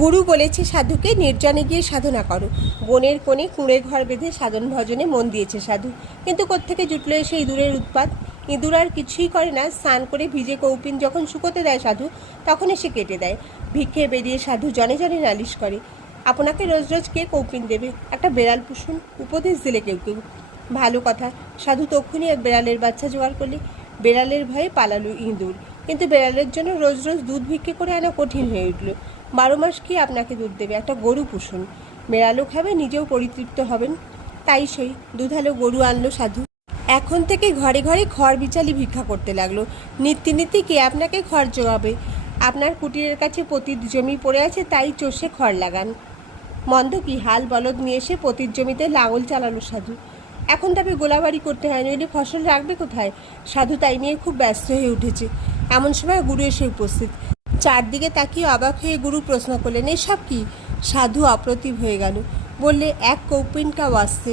গুরু বলেছে, সাধুকে নির্জনে গিয়ে সাধনা করো। বনের কোণে কুঁড়ে ঘর বেঁধে সাধন ভজনে মন দিয়েছে সাধু। কিন্তু কোত্থেকে জুটলো এসে ইঁদুরের উৎপাত? ইঁদুর আর কিছুই করে না। স্নান করে ভিজে কৌপিন যখন শুকোতে দেয় সাধু তখন এসে কেটে দেয়। ভিক্ষে বেরিয়ে সাধু জনে জনে নালিশ করে, আপনাকে রোজ রোজ কে কৌপিন দেবে? একটা বেড়াল পুষুন, উপদেশ দিলে কেউ কেউ। ভালো কথা, সাধু তক্ষুনি এক বেড়ালের বাচ্চা জোগাড় করলে। বেড়ালের ভয়ে পালালো ইঁদুর। কিন্তু বেড়ালের জন্য রোজ রোজ দুধ ভিক্ষে করে আনা কঠিন হয়ে উঠল। বারো মাস কি আপনাকে দুধ দেবে? একটা গরু পুষুন। বেড়ালও খাবে নিজেও পরিতৃপ্ত হবেন। তাই সই দুধালো গরু আনলো সাধু। এখন থেকে ঘরে ঘরে খড় বিচালি ভিক্ষা করতে লাগল। নিত্য নীতি কে আপনাকে খড় জোগাবে? আপনার কুটিরের কাছে পতির জমি পড়ে আছে, তাই চষে খড় লাগান। মন্দ কি হাল বলদ নিয়ে এসে পতির জমিতে লাঙল চালালো সাধু। এখন তবে গোলাবাড়ি করতে হয়, নইলে ফসল রাখবে কোথায়? সাধু তাই নিয়ে খুব ব্যস্ত হয়ে উঠেছে। এমন সময় গুরু এসে উপস্থিত। চারদিকে তাকিয়ে অবাক হয়ে গুরু প্রশ্ন করলেন, এসব কি? সাধু অপ্রতিভ হয়ে গেল। বললে, এক কৌপিন কাও আসছে।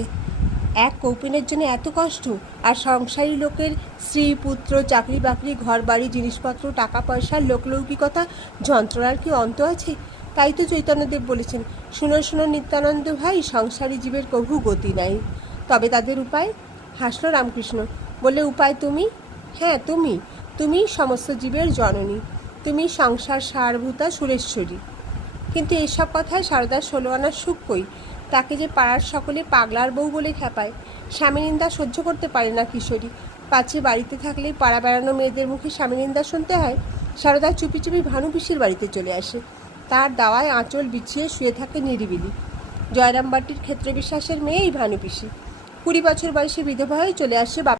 এক কৌপিনের জন্য এত কষ্ট? আর সংসারী লোকের স্ত্রী, পুত্র, চাকরি বাকরি ঘর বাড়ি জিনিসপত্র টাকা পয়সার লোকলৌকিকতা, যন্ত্রণার কি অন্ত আছে? তাই তো চৈতন্যদেব বলেছেন, শুনো শুনো নিত্যানন্দ ভাই, সংসারী জীবের কভু গতি নাই। তবে তাদের উপায়? হাসল রামকৃষ্ণ। বললে, উপায় তুমি? হ্যাঁ তুমি। তুমি সমস্ত জীবের জননী। তুমি সংসার সারভূতা সুরেশ্বরী। কিন্তু এইসব কথায় সারদার ষোলো আনার সুখ কই? তাকে যে পাড়ার সকলে পাগলার বউ বলে খেপায় স্বামী নিন্দা সহ্য করতে পারে না কিশোরী। পাছে বাড়িতে থাকলেই পাড়া বেড়ানো মেয়েদের মুখে স্বামী নিন্দা শুনতে হয়, সারদা চুপি চুপি ভানু পিসির বাড়িতে চলে আসে। তার দাওয়ায় আঁচল বিছিয়ে শুয়ে থাকে নিরিবিলি। জয়রামবাটির ক্ষেত্র বিশ্বাসের মেয়েই ভানু পিসি। কুড়ি বছর বয়সে বিধবা হয়ে চলে আসে